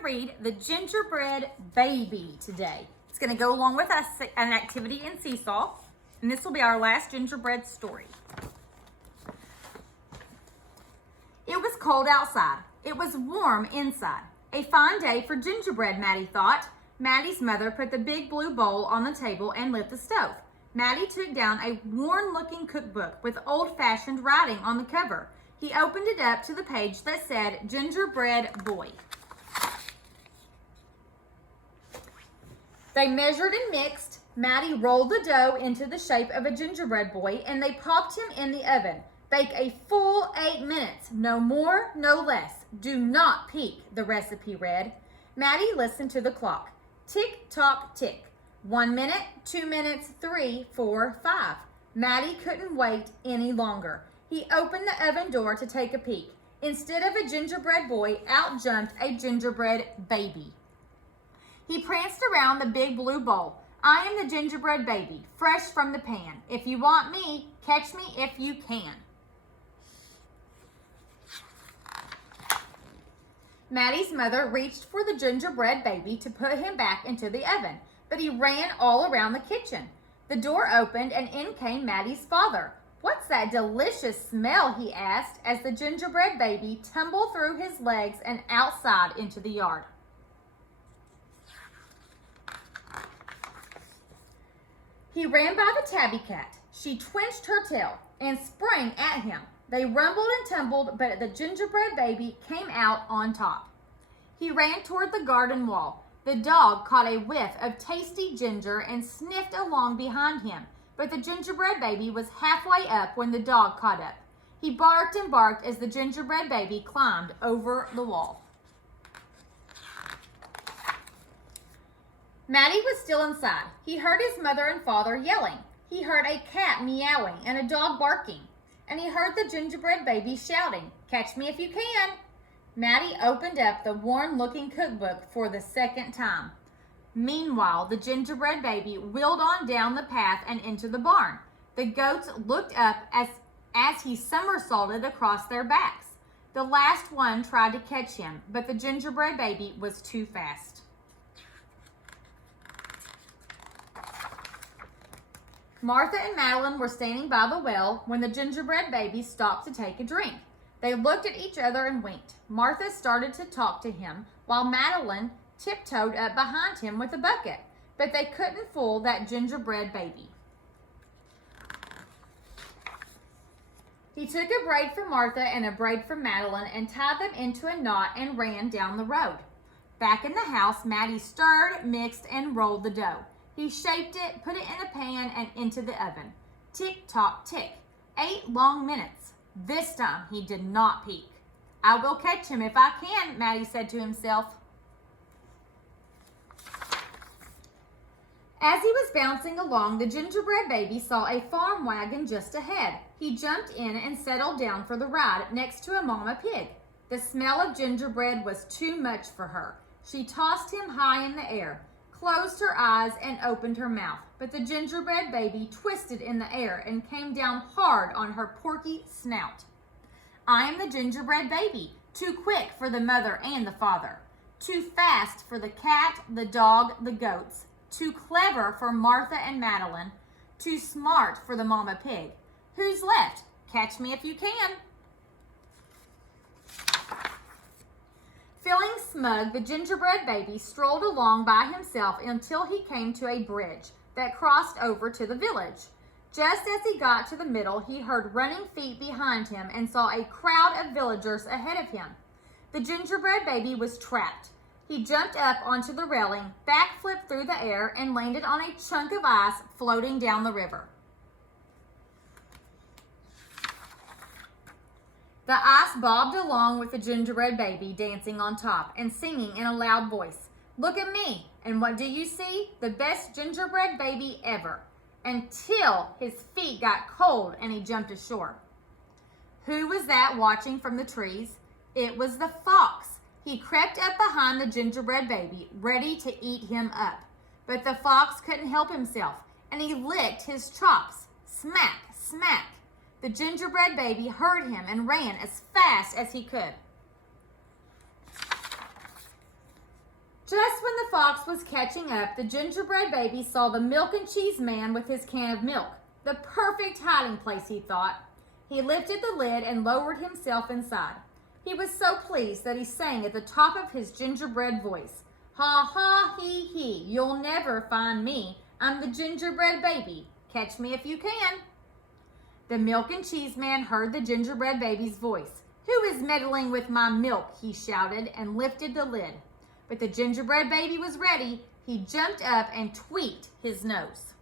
to read The Gingerbread Baby today. It's going to go along with us an activity in Seesaw, and this will be our last gingerbread story. It was cold outside. It was warm inside. A fine day for gingerbread, Maddie thought. Maddie's mother put the big blue bowl on the table and lit the stove. Maddie took down a worn-looking cookbook with old-fashioned writing on the cover. He opened it up to the page that said Gingerbread Boy. They measured and mixed. Maddie rolled the dough into the shape of a gingerbread boy, and they popped him in the oven. Bake a full 8 minutes, no more, no less. Do not peek, the recipe read. Maddie listened to the clock. Tick, tock, tick. 1 minute, 2 minutes, 3, 4, 5. Maddie couldn't wait any longer. He opened the oven door to take a peek. Instead of a gingerbread boy, out jumped a gingerbread baby. He pranced around the big blue bowl. I am the gingerbread baby, fresh from the pan. If you want me, catch me if you can. Maddie's mother reached for the gingerbread baby to put him back into the oven, but he ran all around the kitchen. The door opened and in came Maddie's father. What's that delicious smell, he asked, as the gingerbread baby tumbled through his legs and outside into the yard. He ran by the tabby cat. She twitched her tail and sprang at him. They rumbled and tumbled, but the gingerbread baby came out on top. He ran toward the garden wall. The dog caught a whiff of tasty ginger and sniffed along behind him, but the gingerbread baby was halfway up when the dog caught up. He barked and barked as the gingerbread baby climbed over the wall. Maddie was still inside. He heard his mother and father yelling. He heard a cat meowing and a dog barking. And he heard the gingerbread baby shouting, "Catch me if you can." Maddie opened up the worn-looking cookbook for the second time. Meanwhile, the gingerbread baby wheeled on down the path and into the barn. The goats looked up as he somersaulted across their backs. The last one tried to catch him, but the gingerbread baby was too fast. Martha and Madeline were standing by the well when the gingerbread baby stopped to take a drink. They looked at each other and winked. Martha started to talk to him, while Madeline tiptoed up behind him with a bucket, but they couldn't fool that gingerbread baby. He took a braid from Martha and a braid from Madeline and tied them into a knot and ran down the road. Back in the house, Maddie stirred, mixed, and rolled the dough. He shaped it, put it in a pan, and into the oven. Tick, tock, tick. 8 long minutes. This time, he did not peek. I will catch him if I can, Maddie said to himself. As he was bouncing along, the gingerbread baby saw a farm wagon just ahead. He jumped in and settled down for the ride next to a mama pig. The smell of gingerbread was too much for her. She tossed him high in the air, closed her eyes, and opened her mouth. But the gingerbread baby twisted in the air and came down hard on her porky snout. I am the gingerbread baby, too quick for the mother and the father, too fast for the cat, the dog, the goats, too clever for Martha and Madeline, too smart for the mama pig. Who's left? Catch me if you can. Feeling smug, the gingerbread baby strolled along by himself until he came to a bridge that crossed over to the village. Just as he got to the middle, he heard running feet behind him and saw a crowd of villagers ahead of him. The gingerbread baby was trapped. He jumped up onto the railing, backflipped through the air, and landed on a chunk of ice floating down the river. The ice bobbed along with the gingerbread baby dancing on top and singing in a loud voice. Look at me, and what do you see? The best gingerbread baby ever. Until his feet got cold and he jumped ashore. Who was that watching from the trees? It was the fox. He crept up behind the gingerbread baby, ready to eat him up. But the fox couldn't help himself, and he licked his chops. Smack, smack. The gingerbread baby heard him and ran as fast as he could. fox was catching up, the gingerbread baby saw the milk and cheese man with his can of milk. The perfect hiding place, he thought. He lifted the lid and lowered himself inside. He was so pleased that he sang at the top of his gingerbread voice. Ha ha hee hee, you'll never find me. I'm the gingerbread baby. Catch me if you can. The milk and cheese man heard the gingerbread baby's voice. Who is meddling with my milk? He shouted and lifted the lid. But the gingerbread baby was ready. He jumped up and tweaked his nose.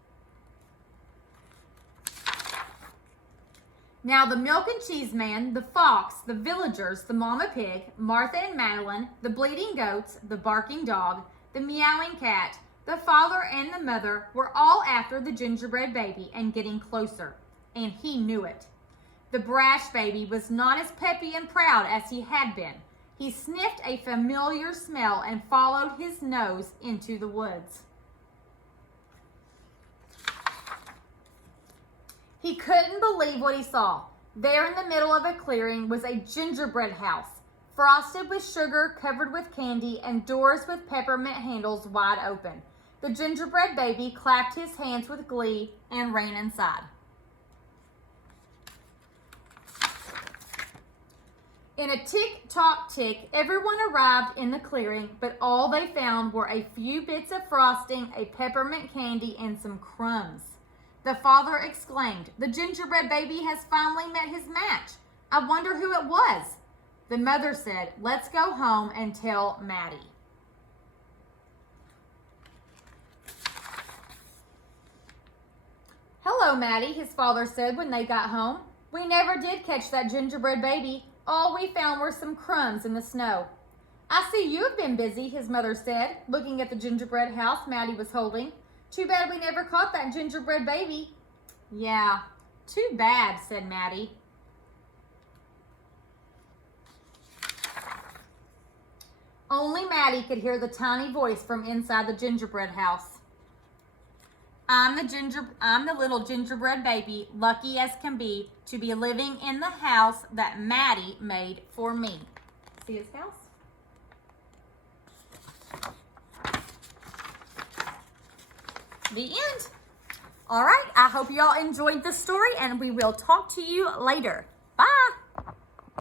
Now the milk and cheese man, the fox, the villagers, the mama pig, Martha and Madeline, the bleating goats, the barking dog, the meowing cat, the father and the mother were all after the gingerbread baby and getting closer. And he knew it. The brash baby was not as peppy and proud as he had been. He sniffed a familiar smell and followed his nose into the woods. He couldn't believe what he saw. There in the middle of a clearing was a gingerbread house, frosted with sugar, covered with candy, and doors with peppermint handles wide open. The gingerbread baby clapped his hands with glee and ran inside. In a tick-tock-tick, everyone arrived in the clearing, but all they found were a few bits of frosting, a peppermint candy, and some crumbs. The father exclaimed, "The gingerbread baby has finally met his match. I wonder who it was." The mother said, "Let's go home and tell Maddie." "Hello, Maddie," his father said when they got home. "We never did catch that gingerbread baby. All we found were some crumbs in the snow." "I see you've been busy," his mother said, looking at the gingerbread house Maddie was holding. "Too bad we never caught that gingerbread baby." "Yeah, too bad," said Maddie. Only Maddie could hear the tiny voice from inside the gingerbread house. I'm the little gingerbread baby, lucky as can be, to be living in the house that Maddie made for me." See his house? The end. All right, I hope you all enjoyed the story, and we will talk to you later.